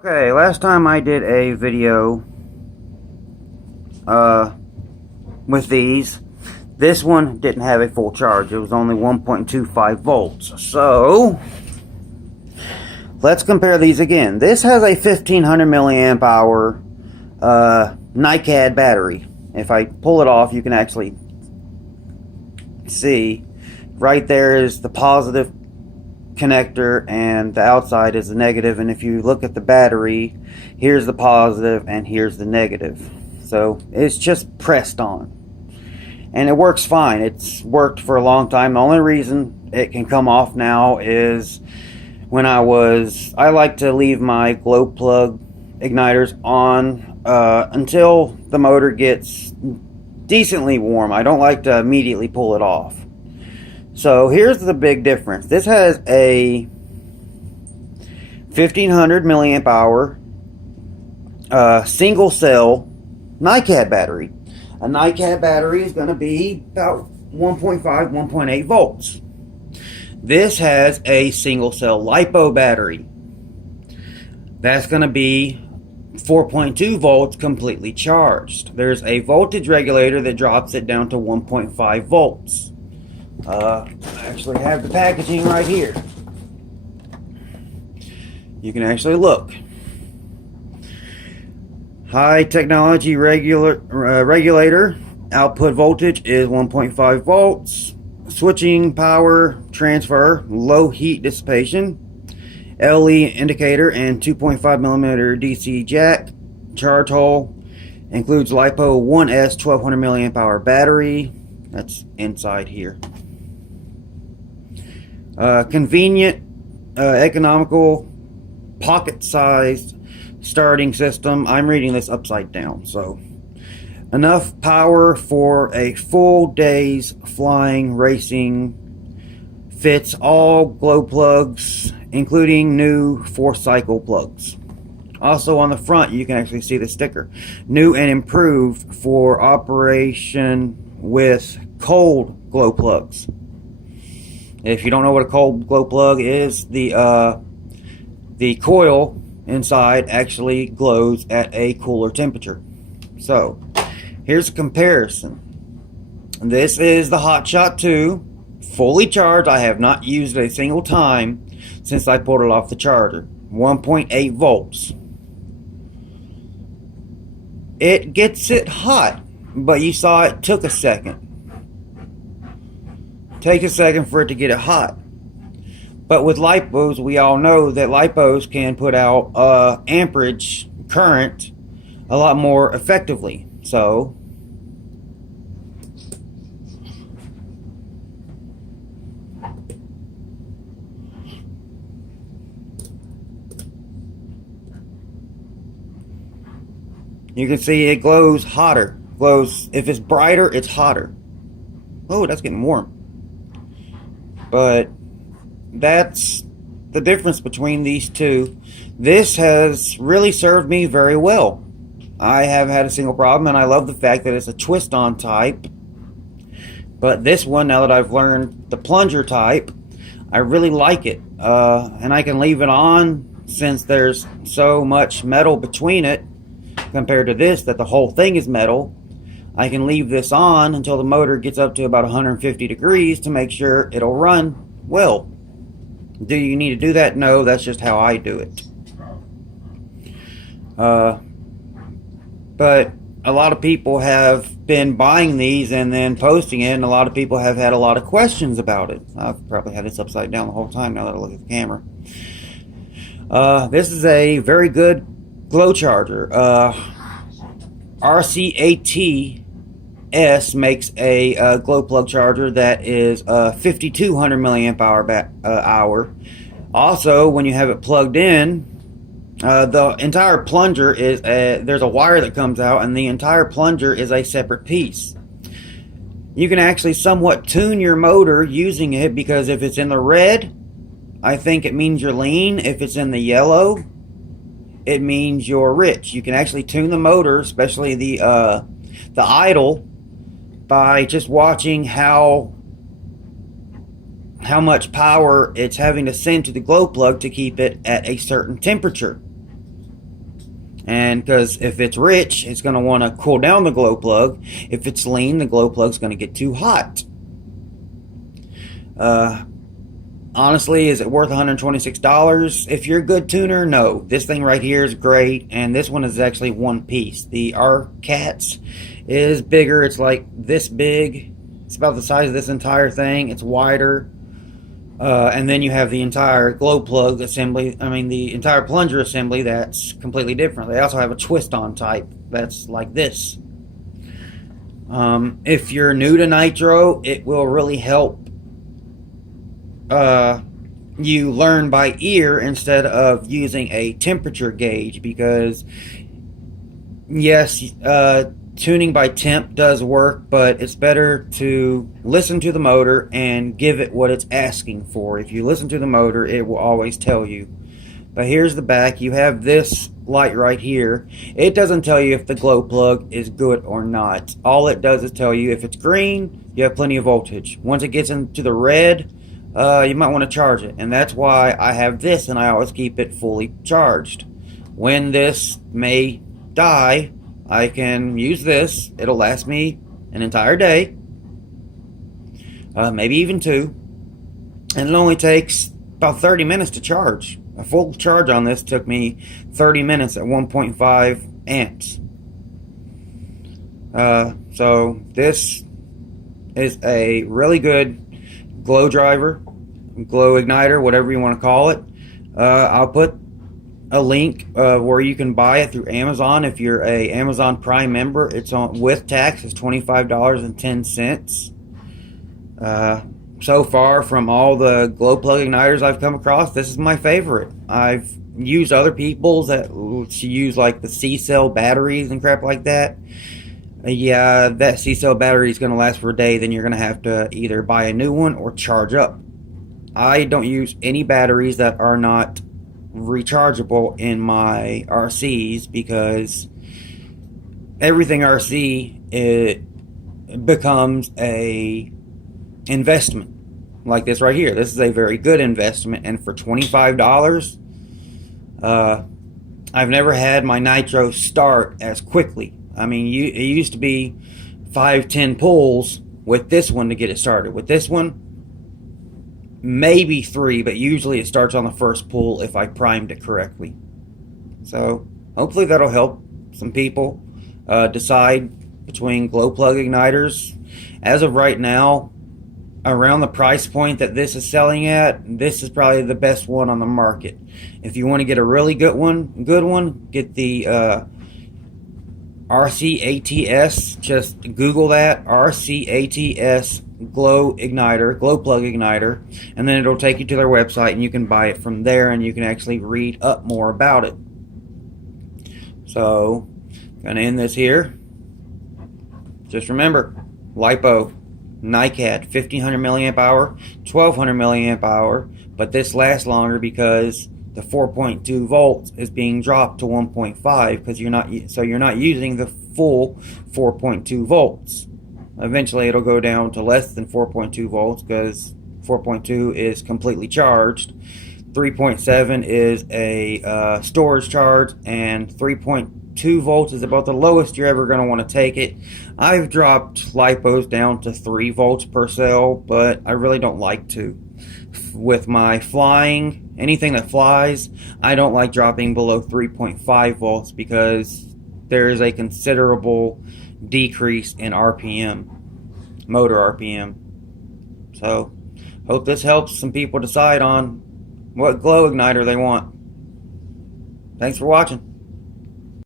Okay, last time I did a video with these, this one didn't have a full charge. It was only 1.25 volts. So, let's compare these again. This has a 1500 milliamp hour NiCad battery. If I pull it off, you can actually see right there is the positive connector and the outside is the negative, and if you look at the battery, here's the positive and here's the negative. So it's just pressed on and it works fine. It's worked for a long time. The only reason it can come off now is when I like to leave my glow plug igniters on until the motor gets decently warm. I don't like to immediately pull it off. So here's the big difference. This has a 1500 milliamp hour single cell NiCad battery. A NiCad battery is going to be about 1.5, 1.8 volts. This has a single cell LiPo battery. That's going to be 4.2 volts completely charged. There's a voltage regulator that drops it down to 1.5 volts. I actually have the packaging right here. You can actually look. High technology regulator. Output voltage is 1.5 volts. Switching power transfer. Low heat dissipation. LE indicator and 2.5 millimeter DC jack. Charge hole. Includes LiPo 1S 1200 milliamp hour battery. That's inside here. Convenient, economical, pocket-sized starting system. I'm reading this upside down, so enough power for a full day's flying, racing. Fits all glow plugs, including new 4-cycle plugs. Also on the front, you can actually see the sticker. New and improved for operation with cold glow plugs. If you don't know what a cold glow plug is, the coil inside actually glows at a cooler temperature. So, here's a comparison. This is the Hot Shot 2, fully charged. I have not used it a single time since I pulled it off the charger. 1.8 volts. It gets it hot, but you saw it took a second. Takes a second for it to get it hot. But with LiPos, we all know that LiPos can put out amperage current a lot more effectively. So you can see it glows hotter. Glows, if it's brighter, it's hotter. Oh, that's getting warm. But that's the difference between these two. This has really served me very well. I haven't had a single problem, and I love the fact that it's a twist-on type. But this one, now that I've learned the plunger type, I really like it. And I can leave it on since there's so much metal between it compared to this, that the whole thing is metal. I can leave this on until the motor gets up to about 150 degrees to make sure it'll run well. Do you need to do that? No, that's just how I do it. But a lot of people have been buying these and then posting it, and a lot of people have had a lot of questions about it. I've probably had this upside down the whole time now that I look at the camera. This is a very good glow charger. Rcats makes a glow plug charger that is 5200 milliamp hour. Also, when you have it plugged in, the entire plunger is there's a wire that comes out, and the entire plunger is a separate piece. You can actually somewhat tune your motor using it, because if it's in the red, I think it means you're lean. If it's in the yellow, it means you're rich. You can actually tune the motor, especially the idle, by just watching how much power it's having to send to the glow plug to keep it at a certain temperature. And because if it's rich, it's going to want to cool down the glow plug. If it's lean, the glow plug's going to get too hot. Honestly, is it worth $126? If you're a good tuner, no. This thing right here is great, and this one is actually one piece. The Rcats is bigger. It's like this big. It's about the size of this entire thing. It's wider. And then you have the entire glow plug assembly, the entire plunger assembly that's completely different. They also have a twist-on type that's like this. If you're new to nitro, it will really help you learn by ear instead of using a temperature gauge, because yes, tuning by temp does work, but it's better to listen to the motor and give it what it's asking for. If you listen to the motor, it will always tell you. But here's the back. You have this light right here. It doesn't tell you if the glow plug is good or not. All it does is tell you if it's green, you have plenty of voltage. Once it gets into the red, you might want to charge it. And that's why I have this, and I always keep it fully charged. When this may die, I can use this. It'll last me an entire day, maybe even 2, and it only takes about 30 minutes to charge. A full charge on this took me 30 minutes at 1.5 amps. So this is a really good glow driver, glow igniter, whatever you want to call it. I'll put a link where you can buy it through Amazon. If you're a Amazon Prime member, it's on with tax. It's $25.10. So far, from all the glow plug igniters I've come across, this is my favorite. I've used other people's that use like the C-cell batteries and crap like that. Yeah, that C-cell battery is going to last for a day. Then you're going to have to either buy a new one or charge up. I don't use any batteries that are not rechargeable in my RCs, because everything RC, it becomes a investment. Like this right here, this is a very good investment, and for $25, I've never had my nitro start as quickly. It used to be 5-10 pulls with this one to get it started. With this one, maybe 3, but usually it starts on the first pull if I primed it correctly. So hopefully that'll help some people decide between glow plug igniters. As of right now, around the price point that this is selling at, this is probably the best one on the market. If you want to get a really good one, get the Rcats. Just Google that, Rcats glow plug igniter, and then it'll take you to their website, and you can buy it from there, and you can actually read up more about it. So, gonna end this here. Just remember, Lipo, NiCad, 1500 milliamp hour, 1200 milliamp hour, but this lasts longer because the 4.2 volts is being dropped to 1.5 because you're not using the full 4.2 volts. Eventually it'll go down to less than 4.2 volts because 4.2 is completely charged. 3.7 is a storage charge, and 3.2 volts is about the lowest you're ever going to want to take it. I've dropped lipos down to 3 volts per cell, but I really don't like to. With my flying, anything that flies, I don't like dropping below 3.5 volts because there is a considerable decrease in RPM, motor RPM. So, hope this helps some people decide on what glow igniter they want. Thanks for watching.